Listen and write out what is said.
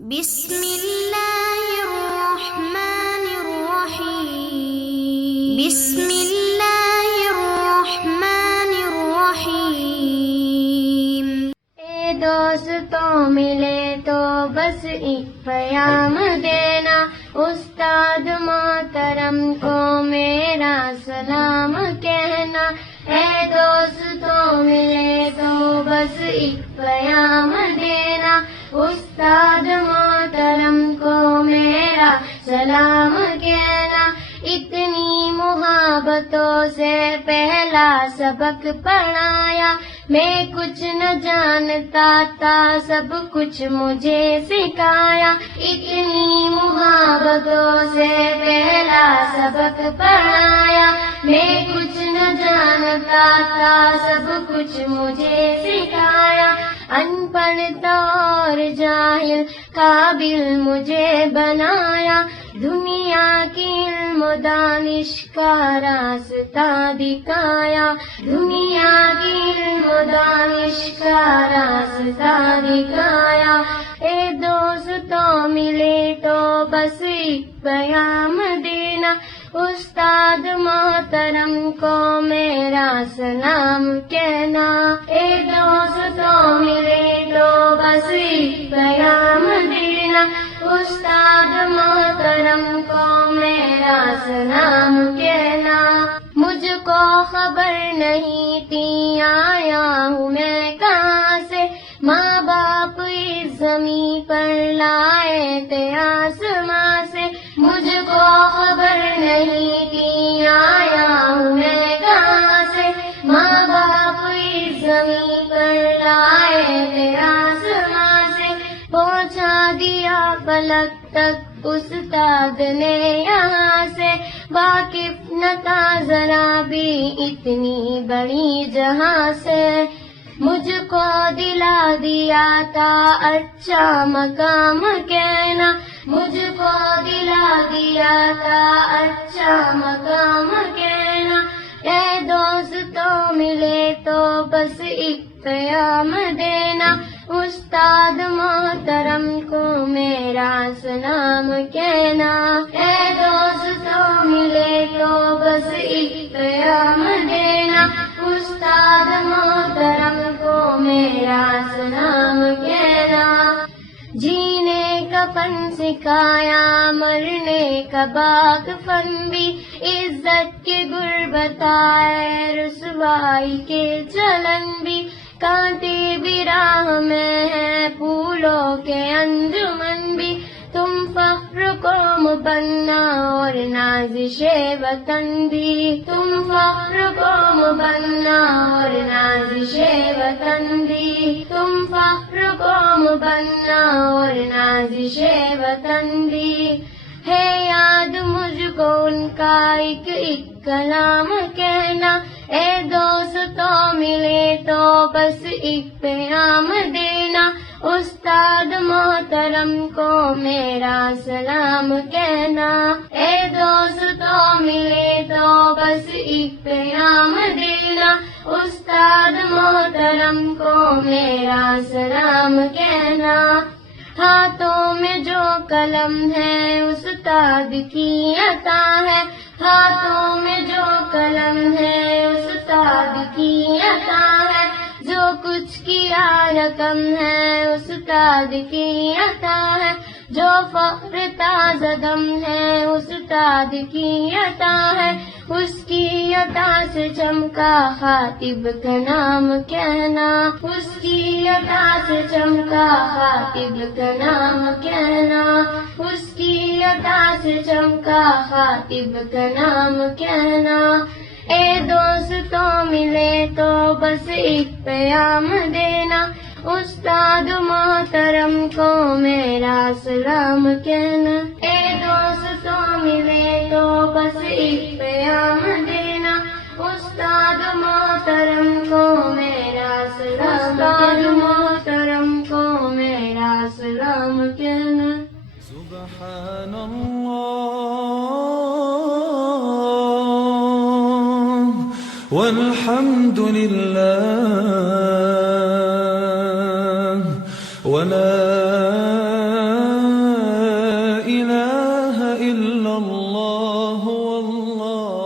بسم اللہ الرحمن الرحیم بسم اللہ الرحمن الرحیم۔ اے دوستوں ملے تو بس ایک پیام دینا، استاد محترم کو میرا سلام کہنا۔ اے دوستوں ملے تو بس ایک پیام دینا، استاد محترم کو میرا سلام کہنا۔ اتنی محبتوں سے پہلا سبق پڑھایا، میں کچھ نہ جانتا تھا سب کچھ مجھے سکھایا۔ اتنی محبتوں سے پہلا سبق پڑھایا، میں کچھ نہ جانتا تھا سب کچھ مجھے سکھایا۔ ان پڑھ اور جاہل قابل مجھے بنایا، دنیا کی علم و دانش کا راستہ دکھایا، دنیا کی علم و دانش کا راستہ دکھایا۔ اے دوستوں ملے تو بس ایک پیام دینا، استاد محترم کو میرا سلام کہنا۔ اے دوستوں ملے تو بس ایک پیام دینا، استاد محترم کو میرا سلام کہنا۔ مجھ کو خبر نہیں تھی آیا ہوں میں کہاں سے، ماں باپ اس زمین پر لائے تھے آسماں سے۔ مجھ کو خبر نہیں تھی آیا ہوں میں کہاں سے، ماں باپ اس زمین پر لائے تھے آسماں سے۔ پہنچا دیا فلک تک استاد نے یہاں سے، واقف نہ تھا ذرا بھی اتنی بڑی جہاں سے۔ مجھ کو دلا دیا تھا اچھا مقام کہنا، مجھ کو دلا دیا تھا اچھا مقام کہنا۔ اے دوستوں ملے تو بس ایک پیام دینا، استاد محترم کو میرا سلام کہنا۔ اے دوستوں ملے تو بس ایک پیام دینا، استاد محترم کو میرا سلام کہنا۔ جینے کا فن سکھایا، مرنے کا باغ فن بھی، عزت کے گر بتائے رسوائی کے چلن بھی۔ کانٹے بھی راہ میں ہیں پھولوں کے انجمن بھی، تم فخر قوم بننا اور نازش وطن بھی، تم فخر قوم بننا اور نازش وطن بھی، تم فخر قوم بننا اور نازش وطن بھی۔ ہے یاد مجھ کو ان کا ایک ایک کلام کہنا، اے دوستوں ملے تو بس ایک پیام دینا، استاد محترم کو میرا سلام کہنا۔ اے دوستوں ملے تو بس ایک پیام دینا، استاد محترم کو میرا سلام کہنا۔ ہاتھوں میں جو قلم ہے استاد کی عطا ہے، ہاتھوں میں جو قلم ہے استاد کی عطا ہے۔ جو کچھ کیا رقم ہے استاد کی عطا ہے، جو فخر تازہ دم ہے استاد کی عطا ہے۔ اس کی عطا سے چمکا خاطب کا نام کہنا، اس کی عطا سے چمکا خاطب کا نام کہنا، اس کی عطا سے چمکا خاطب کا نام کہنا۔ اے دوستوں ملے تو بس ایک پیام دینا، استاد محترم کو میرا سلام کہنا۔ اے دوستوں ملے تو بس ایک پیام دینا، استاد محترم کو میرا سلام کہنا، استاد محترم کو میرا سلام کہنا۔ سبحان اللہ والحمد للہ ولا الله والله